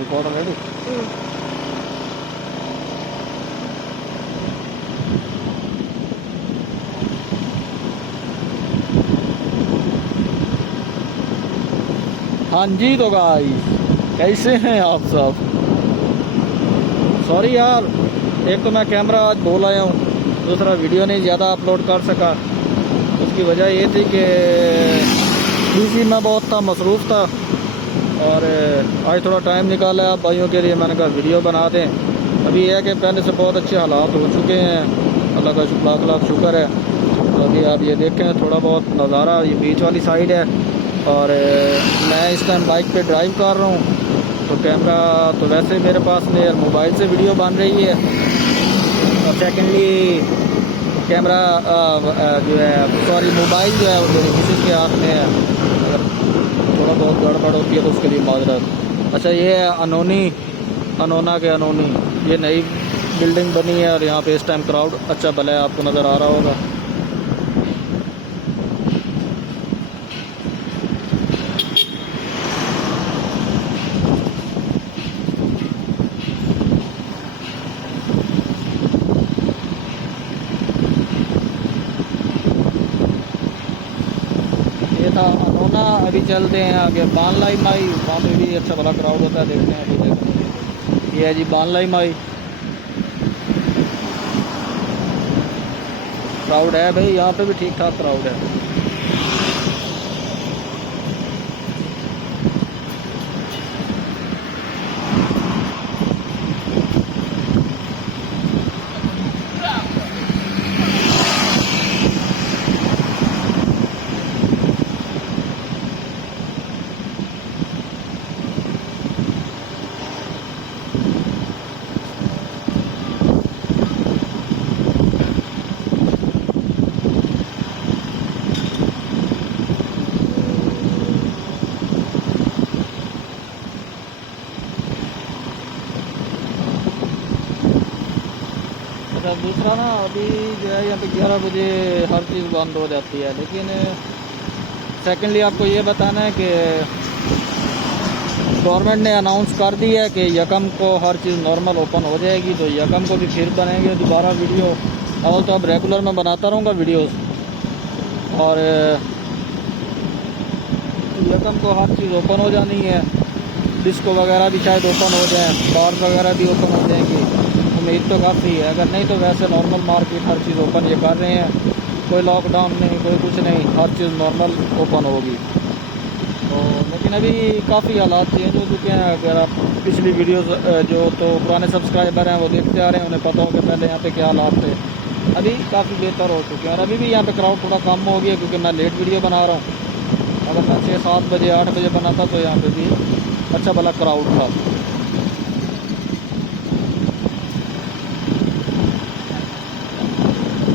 Record ready. हाँ जी, तो guys कैसे हैं आप सब। सॉरी यार, एक तो मैं कैमरा आज भूल आया हूँ, दूसरा वीडियो नहीं ज़्यादा अपलोड कर सका। उसकी वजह ये थी कि बिजी में बहुत था, मसरूफ़ था, और आज थोड़ा टाइम निकाला है आप भाइयों के लिए। मैंने कहा वीडियो बना दें। अभी यह है कि पहले से बहुत अच्छे हालात हो चुके हैं, अल्लाह का लाख लाख शुक्र है। तो अभी आप ये देखें थोड़ा बहुत नज़ारा, ये बीच वाली साइड है, और मैं इस टाइम बाइक पे ड्राइव कर रहा हूँ। तो कैमरा तो वैसे मेरे पास नहीं है, मोबाइल से वीडियो बन रही है। और सेकेंडली कैमरा जो है, सॉरी, मोबाइल जो है वो मेरी किसी के हाथ में है। अगर थोड़ा बहुत गड़बड़ होती है तो उसके लिए माजरत। अच्छा, ये है अनोनी, अनोना के अनोनी, ये नई बिल्डिंग बनी है और यहाँ पे इस टाइम क्राउड अच्छा भला है, आपको नज़र आ रहा होगा। ये था अनोना। अभी चलते हैं आगे बानलाई माई, वहाँ पे भी अच्छा भला क्राउड होता है, देखते हैं। अभी देखो ये है जी बानलाई माई, क्राउड है भाई, यहाँ पे भी ठीक ठाक क्राउड है। अच्छा, दूसरा ना, अभी जो है यहाँ पे 11 बजे हर चीज़ बंद हो जाती है, लेकिन सेकेंडली आपको ये बताना है कि गवर्नमेंट ने अनाउंस कर दिया है कि यकम को हर चीज़ नॉर्मल ओपन हो जाएगी। तो यकम को भी फिर बनेंगे दोबारा वीडियो। और तो अब रेगुलर मैं बनाता रहूँगा वीडियोस, और यकम को हर चीज़ ओपन हो जानी है। डिस्को वगैरह भी शायद ओपन हो जाए, बार वगैरह भी ओपन हो जाएंगी, उम्मीद तो काफ़ी है। अगर नहीं तो वैसे नॉर्मल मार्केट हर चीज़ ओपन ये कर रहे हैं, कोई लॉकडाउन नहीं, कोई कुछ नहीं, हर चीज़ नॉर्मल ओपन होगी। तो लेकिन अभी काफ़ी हालात चेंज हो चुके हैं। अगर आप पिछली वीडियोस जो तो पुराने सब्सक्राइबर हैं वो देखते आ रहे हैं, उन्हें पता हो कि पहले यहाँ पे क्या हालात थे। अभी काफ़ी बेहतर हो चुके हैं, और अभी भी यहाँ पे क्राउड थोड़ा कम हो गया क्योंकि मैं लेट वीडियो बना रहा हूँ। अगर मैं 6-7 बजे 8 बजे बनाता तो यहाँ पे भी अच्छा भला क्राउड था।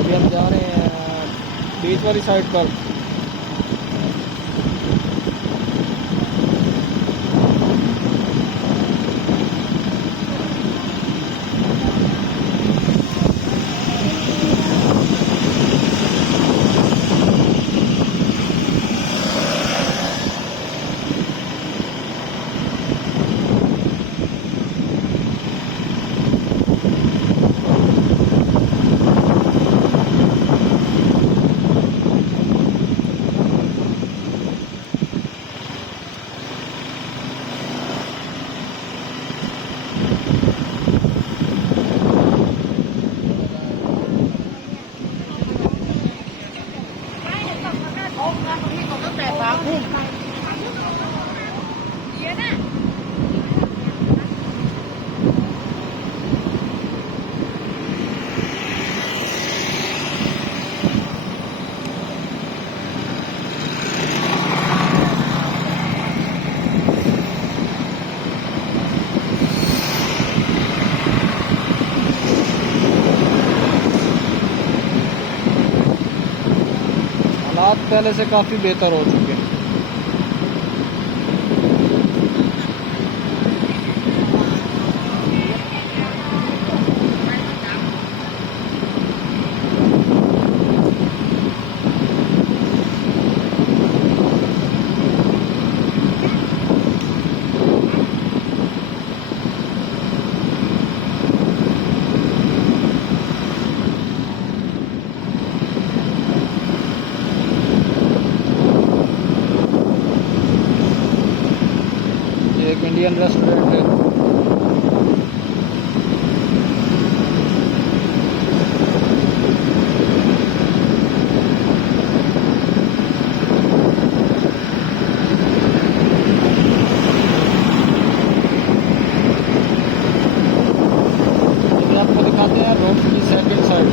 अभी हम जा रहे हैं बीच वाली साइड पर। हालात पहले से काफ़ी बेहतर हो चुके हैं। एक इंडियन रेस्टोरेंट है। आपको दिखाते हैं रोड की सेकंड साइड।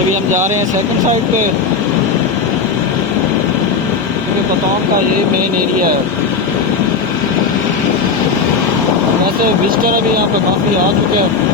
अभी हम जा रहे हैं सेकंड साइड पे, क्योंकि पतौन का ये मेन एरिया है। वैसे विजिटर अभी यहाँ पे काफ़ी आ चुके हैं।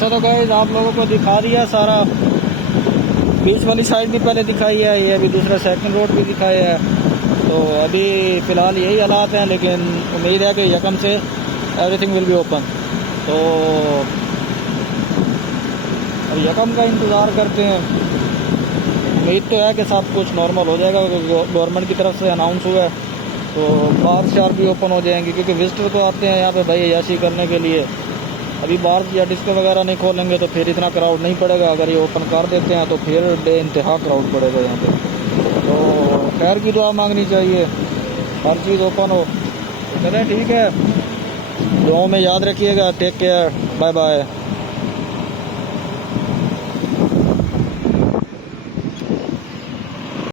अच्छा तो गाइस आप लोगों को दिखा दिया सारा, बीच वाली साइड भी पहले दिखाई है, ये अभी दूसरा सेकंड रोड भी दिखाया है। तो अभी फ़िलहाल यही हालात हैं, लेकिन उम्मीद है कि यकम से एवरीथिंग विल बी ओपन। तो अब यकम का इंतज़ार करते हैं। उम्मीद तो है कि सब कुछ नॉर्मल हो जाएगा, गवर्नमेंट की तरफ से अनाउंस हुआ है। तो बार शार भी ओपन हो जाएंगे, क्योंकि विजिटर तो आते हैं यहाँ पे भाई अय्याशी करने के लिए। अभी बार या डिस्को वगैरह नहीं खोलेंगे तो फिर इतना क्राउड नहीं पड़ेगा। अगर ये ओपन कर देते हैं तो फिर बेइंतहा क्राउड पड़ेगा यहाँ पे। तो खैर की दुआ मांगनी चाहिए, हर चीज़ ओपन हो। चलें ठीक है, दुआओं में याद रखिएगा। Take care, bye bye.